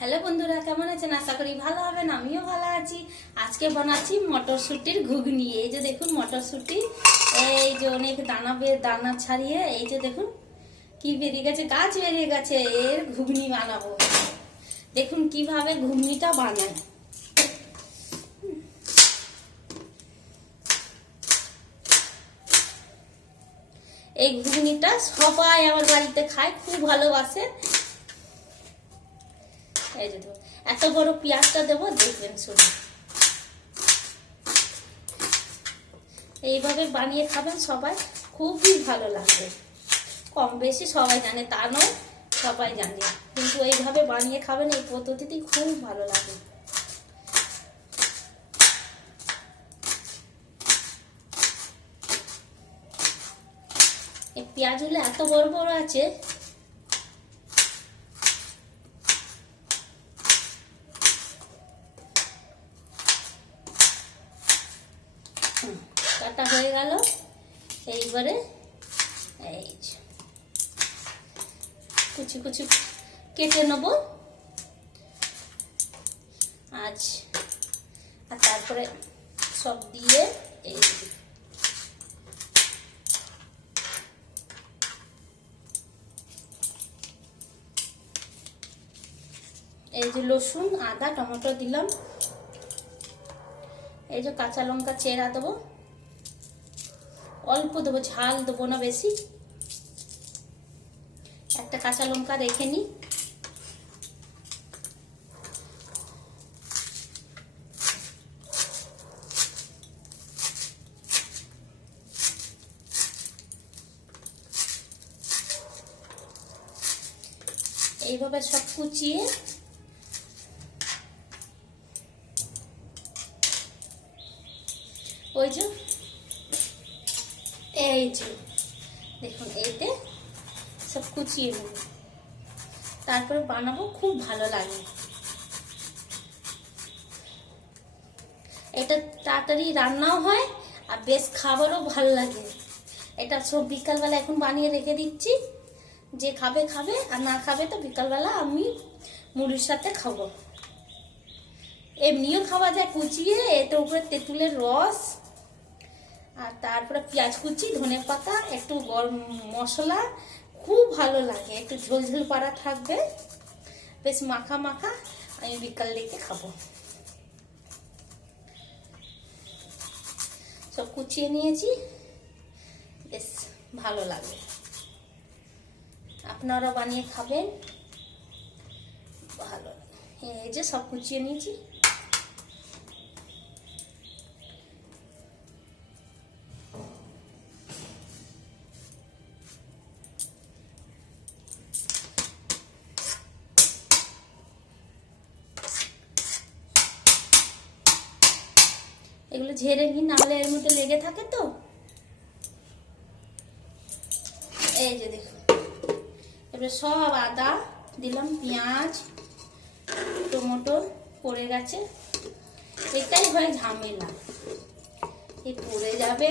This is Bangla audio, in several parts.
হ্যালো বন্ধুরা, কেমন আছেন? আশা করি ভালো হবেন। আমিও ভালো আছি। আজকে বানাচ্ছি মটরশুটির ঘুগনি। এই যে দেখুন মটরশুটি, এই যে অনেক দানা ছাড়িয়ে এই যে দেখুন কি বেরিয়ে গেছে, গাছ বেরিয়ে গেছে। এর ঘুগনি বানাবো। দেখুন কিভাবে ঘুগনিটা বানায়। এই ঘুগনিটা সবাই আমার বাড়িতে খায়, খুব ভালোবাসে। এই যে এত বড় পেঁয়াজটা দেবো, দেখবেন শুধু এইভাবে বানিয়ে খাবেন, সবাই খুবই ভালো লাগবে। কম বেশি সবাই জানে তা নয়, সবাই জানে, কিন্তু এইভাবে বানিয়ে খাবেন, এই পদ্ধতিটি খুব ভালো লাগে। এই পেঁয়াজগুলো এত বড় বড় আছে, কাটা হয়ে গেল। এইবারে এই কুচি কুচি কেটে নেব আজ, আর তারপরে সব দিয়ে এই যে রসুন, আদা, টমেটো দিলাম। এই যে কাঁচা লঙ্কা চেরা দেবো, অল্প দেবো, ঝাল দেবো না বেশি। একটা কাঁচা লঙ্কা রেখে নিই। এইভাবে সব কুচিয়ে ওই যে এই যে দেখুন এইতে সব কুচিয়ে নেব, তারপরে বানাবো, খুব ভালো লাগে। এটা তাড়াতাড়ি রান্নাও হয় আর বেশ খাবারও ভালো লাগে। এটা সব বিকালবেলা এখন বানিয়ে রেখে দিচ্ছি, যে খাবে খাবে, আর না খাবে তো বিকালবেলা আমি মুড়ির সাথে খাবো। এমনিও খাওয়া যায় কুচিয়ে। এতে উপরে তেঁতুলের রস, আর তারপরে পেঁয়াজ কুচি, ধনে পাতা, একটু গরম মশলা, খুব ভালো লাগে। একটু ঝোল ঝোল পাড়া থাকবে, বেশ মাখা মাখা। আমি বিকাল দিকে খাবো। সব কুচিয়ে নিয়েছি, বেশ ভালো লাগে। আপনারা বানিয়ে খাবেন, ভালো। এই যে সব কুচিয়ে নিয়েছি। এগুলো ঝেড়ে নিই, নাহলে এর মধ্যে লেগে থাকে তো। এই যে দেখুন, এবারে সব আদা দিলাম, পেঁয়াজ, টমেটো পড়ে গেছে। এটাই হয় ঝামেলা, এই পড়ে যাবে,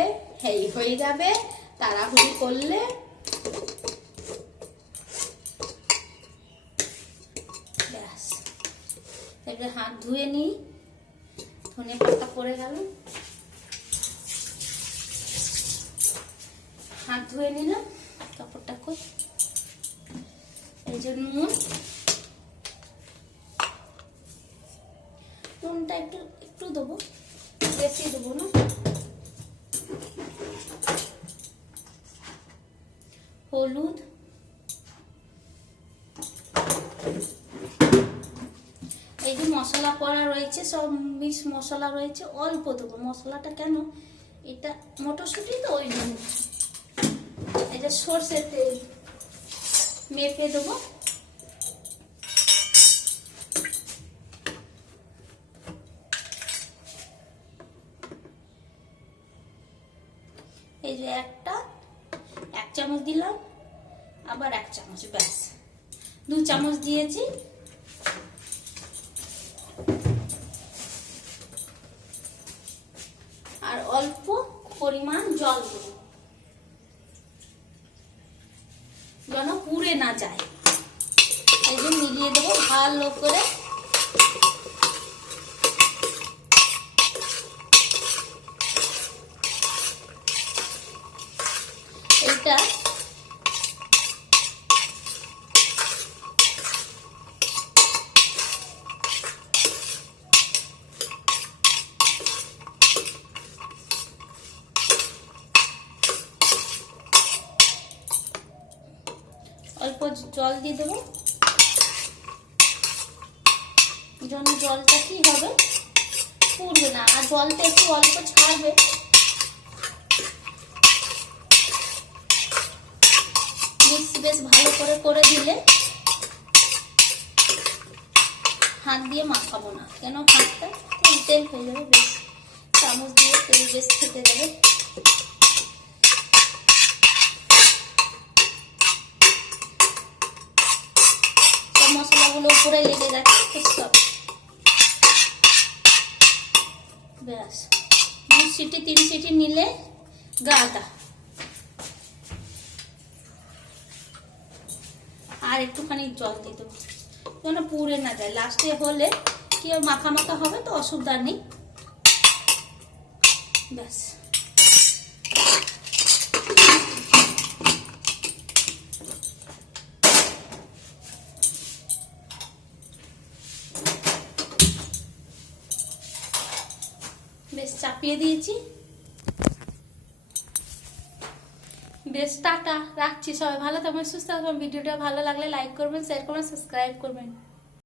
এই হয়ে যাবে তাড়াহুড়ি করলে। ব্যাস, এবারে হাত ধুয়ে নিই। ধনে পাতা পড়ে গেল, হাত ধুয়ে নিলাম, কাপড়টা কই। এই যে নুনটা একটু একটু দেবো, বেশি দেবো না। হলুদ, এই যে মশলা করা রয়েছে, সব মিক্স মশলা রয়েছে, অল্প দেবো। মশলাটা কেন, এটা মটরশুঁটি তো ওই জন্য। এই যে সর্ষের তেল মেপে দেবো। এই যে এক চামচ দিলাম, আবার এক চামচ, ব্যাস 2 চামচ দিয়েছি। আর অল্প পরিমাণ জল দেবো, যেন পুড়ে না যায়। এই যে মিলিয়ে দেবো ভালো করে। দিয়ে দেবো। জলটা কি হবে, পুড়বে না, আর জলটা একটু অল্প ছাড়বে। মিক্স বেশ ভালো করে দিলে হাত দিয়ে মাখাবো না, কেন হাতটা তেল হয়ে যাবে, বেশ চামচ দিয়ে তেল বেশ খেতে যাবে। সব মশলাগুলো উপরে লেগে যাচ্ছে সব। ব্যাস 2 সিটি 3 সিটি নিলে গাটা। আর একটুখানি জল দিয়ে দেবো যেন পুড়ে না যায়, লাস্টে হলে কি মাখা মাখা হবে তো অসুবিধা নেই। ব্যাস বেশ চাপিয়ে দিয়েছি। বেশ টাটা, রাখছি। সবাই ভালো থাকবেন, সুস্থ থাকবেন। ভিডিওটা ভালো লাগলে লাইক করবেন, শেয়ার করবেন, সাবস্ক্রাইব করবেন।